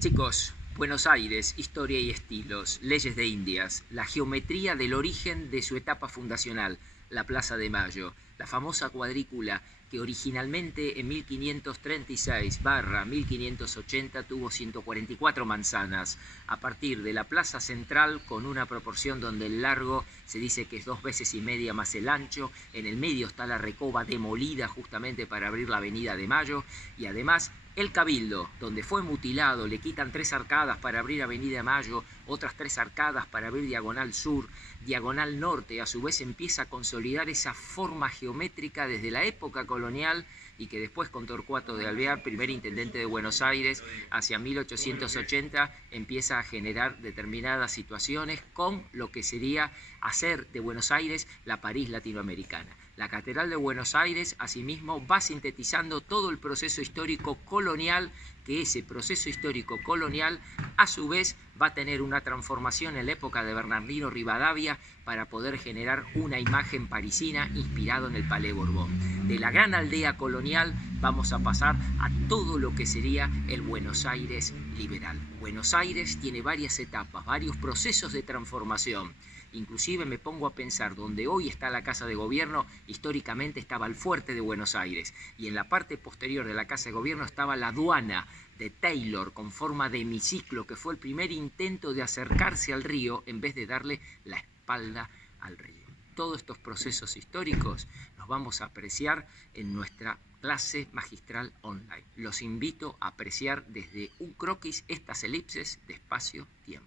Chicos, Buenos Aires, historia y estilos, leyes de Indias, la geometría del origen de su etapa fundacional, la Plaza de Mayo, la famosa cuadrícula que originalmente en 1536/1580 tuvo 144 manzanas, a partir de la plaza central con una proporción donde el largo se dice que es 2 veces y media más el ancho, en el medio está la Recoba demolida justamente para abrir la Avenida de Mayo y además el Cabildo, donde fue mutilado, le quitan 3 arcadas para abrir Avenida de Mayo, otras 3 arcadas para abrir Diagonal Sur, Diagonal Norte, a su vez empieza a consolidar esa forma geométrica desde la época colonial y que después con Torcuato de Alvear, primer intendente de Buenos Aires, hacia 1880 empieza a generar determinadas situaciones con lo que sería hacer de Buenos Aires la París latinoamericana. La Catedral de Buenos Aires, asimismo, va sintetizando todo el proceso histórico colonial, que ese proceso histórico colonial, a su vez, va a tener una transformación en la época de Bernardino Rivadavia para poder generar una imagen parisina inspirado en el Palais Bourbon. De la gran aldea colonial vamos a pasar a todo lo que sería el Buenos Aires liberal. Buenos Aires tiene varias etapas, varios procesos de transformación. Inclusive me pongo a pensar, donde hoy está la Casa de Gobierno, históricamente estaba el Fuerte de Buenos Aires, y en la parte posterior de la Casa de Gobierno estaba la aduana de Taylor, con forma de hemiciclo, que fue el primer intento de acercarse al río en vez de darle la espalda al río. Todos estos procesos históricos los vamos a apreciar en nuestra clase magistral online. Los invito a apreciar desde un croquis estas elipses de espacio-tiempo.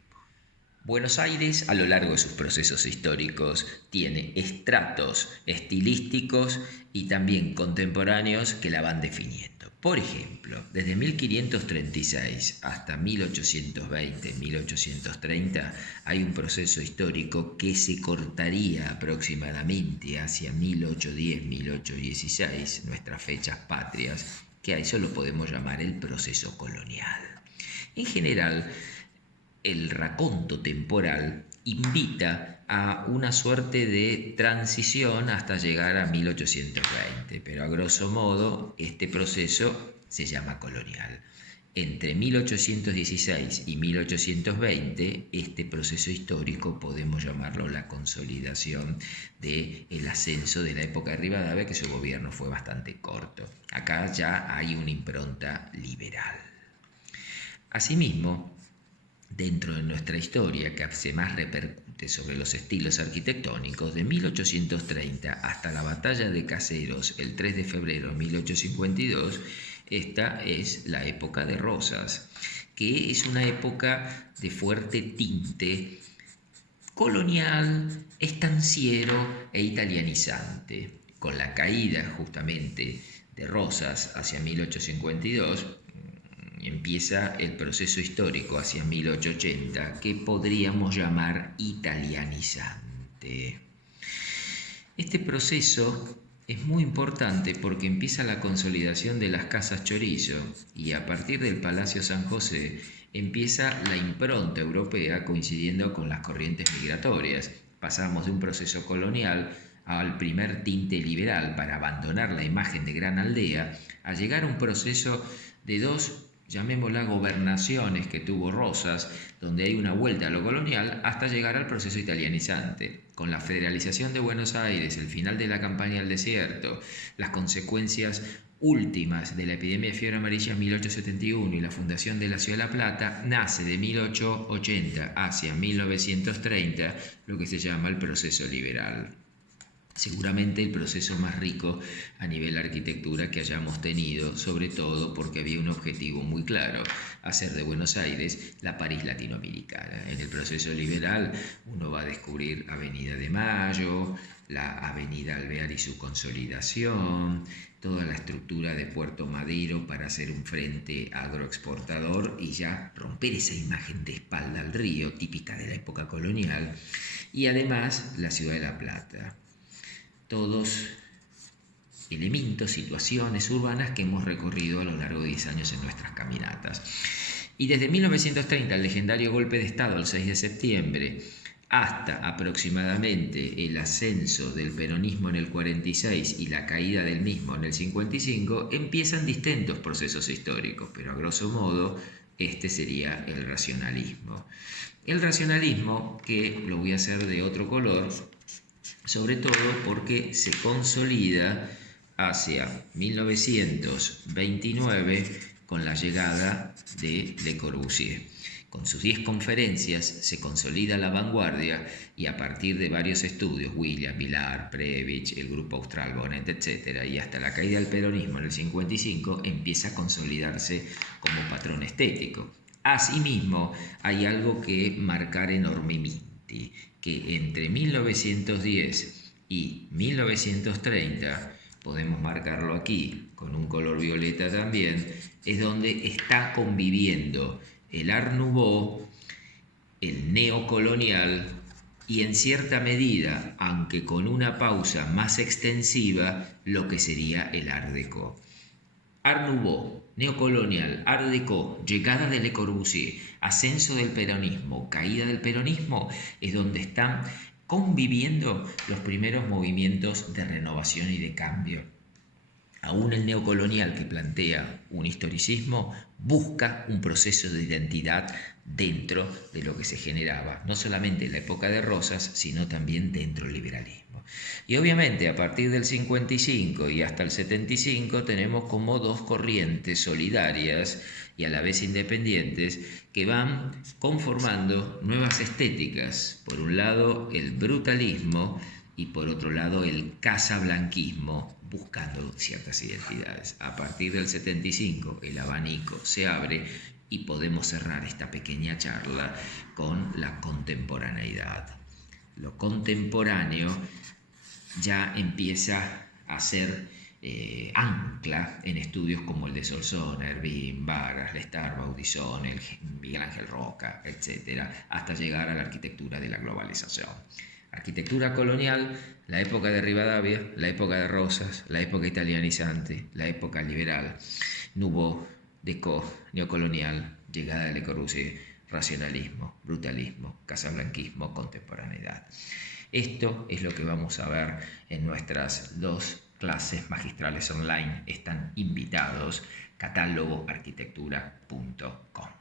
Buenos Aires, a lo largo de sus procesos históricos, tiene estratos estilísticos y también contemporáneos que la van definiendo. Por ejemplo, desde 1536 hasta 1820-1830 hay un proceso histórico que se cortaría aproximadamente hacia 1810-1816, nuestras fechas patrias, que a eso lo podemos llamar el proceso colonial. En general, el raconto temporal invita a una suerte de transición hasta llegar a 1820, pero a grosso modo este proceso se llama colonial. Entre 1816 y 1820, este proceso histórico podemos llamarlo la consolidación del ascenso de la época de Rivadavia, que su gobierno fue bastante corto. Acá ya hay una impronta liberal. Asimismo, dentro de nuestra historia, que hace más repercute sobre los estilos arquitectónicos, de 1830 hasta la batalla de Caseros, el 3 de febrero de 1852, esta es la época de Rosas, que es una época de fuerte tinte colonial, estanciero e italianizante. Con la caída justamente de Rosas hacia 1852, empieza el proceso histórico hacia 1880 que podríamos llamar italianizante. Este proceso es muy importante porque empieza la consolidación de las casas chorizo y a partir del Palacio San José empieza la impronta europea coincidiendo con las corrientes migratorias. Pasamos de un proceso colonial al primer tinte liberal para abandonar la imagen de gran aldea a llegar a un proceso de dos, llamémoslas, gobernaciones que tuvo Rosas, donde hay una vuelta a lo colonial hasta llegar al proceso italianizante. Con la federalización de Buenos Aires, el final de la campaña del desierto, las consecuencias últimas de la epidemia de fiebre amarilla en 1871 y la fundación de la Ciudad de La Plata, nace de 1880 hacia 1930 lo que se llama el proceso liberal. Seguramente el proceso más rico a nivel arquitectura que hayamos tenido, sobre todo porque había un objetivo muy claro, hacer de Buenos Aires la París latinoamericana. En el proceso liberal uno va a descubrir Avenida de Mayo, la Avenida Alvear y su consolidación, toda la estructura de Puerto Madero para hacer un frente agroexportador y ya romper esa imagen de espalda al río típica de la época colonial, y además la Ciudad de La Plata. Todos elementos, situaciones urbanas que hemos recorrido a lo largo de 10 años en nuestras caminatas. Y desde 1930, el legendario golpe de Estado el 6 de septiembre, hasta aproximadamente el ascenso del peronismo en el 46 y la caída del mismo en el 55, empiezan distintos procesos históricos, pero a grosso modo este sería el racionalismo. El racionalismo, que lo voy a hacer de otro color, sobre todo porque se consolida hacia 1929 con la llegada de Le Corbusier. Con sus 10 conferencias se consolida la vanguardia y a partir de varios estudios, William, Villard, Previch, el grupo austral, Bonnet, etc., y hasta la caída del peronismo en el 55, empieza a consolidarse como patrón estético. Asimismo, hay algo que marcar enormemente, que entre 1910 y 1930, podemos marcarlo aquí con un color violeta también, es donde está conviviendo el Art Nouveau, el neocolonial y en cierta medida, aunque con una pausa más extensiva, lo que sería el Art Déco. Art Nouveau, neocolonial, Art Déco, llegada de Le Corbusier, ascenso del peronismo, caída del peronismo, es donde están conviviendo los primeros movimientos de renovación y de cambio. Aún el neocolonial, que plantea un historicismo, busca un proceso de identidad dentro de lo que se generaba, no solamente en la época de Rosas, sino también dentro del liberalismo. Y obviamente a partir del 55 y hasta el 75 tenemos como dos corrientes solidarias y a la vez independientes que van conformando nuevas estéticas. Por un lado el brutalismo y por otro lado el casablanquismo, buscando ciertas identidades. A partir del 75 el abanico se abre y podemos cerrar esta pequeña charla con la contemporaneidad. Lo contemporáneo ya empieza a ser ancla en estudios como el de Solsona, Ervin, Vargas, Lestar, Baudisson, Miguel Ángel Roca, etc., hasta llegar a la arquitectura de la globalización. Arquitectura colonial, la época de Rivadavia, la época de Rosas, la época italianizante, la época liberal, Nouveau, Déco, neocolonial, llegada de Le Corbusier, racionalismo, brutalismo, casablanquismo, contemporaneidad. Esto es lo que vamos a ver en nuestras dos clases magistrales online. Están invitados, catálogoarquitectura.com.